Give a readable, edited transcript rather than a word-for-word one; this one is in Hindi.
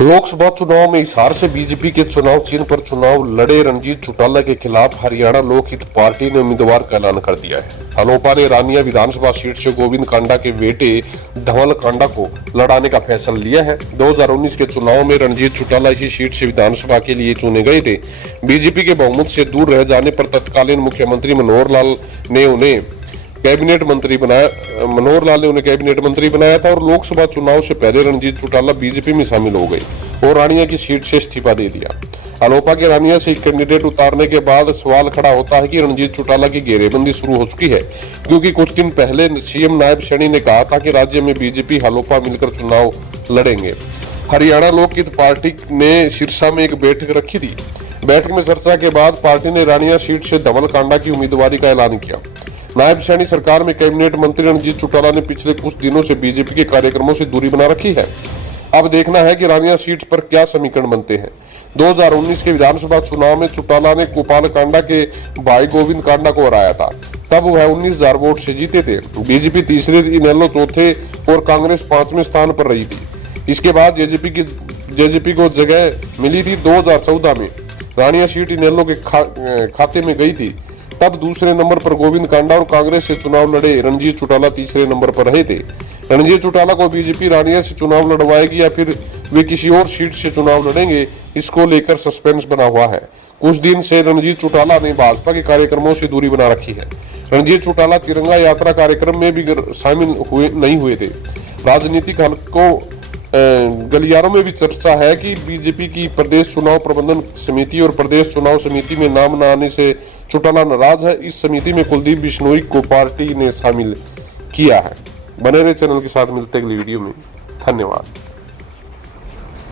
लोकसभा चुनाव में हिसार से बीजेपी के चुनाव चिन्ह पर चुनाव लड़े रणजीत चौटाला के खिलाफ हरियाणा लोकहित पार्टी ने उम्मीदवार का ऐलान कर दिया है। अलोपा ने रानिया विधानसभा सीट से गोविंद कांडा के बेटे धवल कांडा को लड़ाने का फैसला लिया है। 2019 के चुनाव में रणजीत चौटाला इसी सीट से विधानसभा के लिए चुने गए थे। बीजेपी के बहुमत से दूर रह जाने पर तत्कालीन मुख्यमंत्री मनोहर लाल ने उन्हें कैबिनेट मंत्री बनाया था और लोकसभा चुनाव से पहले रणजीत चौटाला बीजेपी में शामिल हो गए और रानिया की सीट से इस्तीफा दे दिया। अलोपा के रानिया से कैंडिडेट उतारने के बाद सवाल खड़ा होता है कि रणजीत चौटाला की घेरेबंदी शुरू हो चुकी है, क्योंकि कुछ दिन पहले सीएम नायब सैनी ने कहा था कि राज्य में बीजेपी अलोपा मिलकर चुनाव लड़ेंगे। हरियाणा लोकहित पार्टी ने सिरसा में एक बैठक रखी थी। बैठक में चर्चा के बाद पार्टी ने रानिया सीट से धवल कांडा की उम्मीदवारी का ऐलान किया। नायब सैनी सरकार में कैबिनेट मंत्री रणजीत चौटाला ने पिछले कुछ दिनों से बीजेपी के कार्यक्रमों से दूरी बना रखी है। अब देखना है कि रानिया सीट पर क्या समीकरण बनते हैं। 2019 के विधानसभा चुनाव में चौटाला ने गोपाल कांडा के भाई गोविंद कांडा को हराया था। तब वह 19,000 वोट से जीते थे। बीजेपी तीसरे, इनेलो चौथे और कांग्रेस 5वें स्थान पर रही थी। इसके बाद जेजेपी को जगह मिली थी। 2014 में रानिया सीट इनेलो के खाते में गई थी। तब दूसरे नंबर पर गोविंद कांडा और कांग्रेस से चुनाव लड़े रणजीत चौटाला तीसरे नंबर पर रहे थे। रणजीत चौटाला को बीजेपी रानिया से चुनाव लड़वाएगी या फिर वे किसी और सीट से चुनाव लड़ेंगे, इसको लेकर सस्पेंस बना हुआ है। कुछ दिन से रणजीत चौटाला ने भाजपा के कार्यक्रमों से दूरी बना रखी है। रणजीत चौटाला तिरंगा यात्रा कार्यक्रम में भी शामिल नहीं हुए थे। राजनीतिक हलकों गलियारों में भी चर्चा है कि बीजेपी की प्रदेश चुनाव प्रबंधन समिति और प्रदेश चुनाव समिति में नाम न आने से चौटाला नाराज है। इस समिति में कुलदीप बिश्नोई को पार्टी ने शामिल किया है। बने रहे चैनल के साथ, मिलते अगली वीडियो में। धन्यवाद।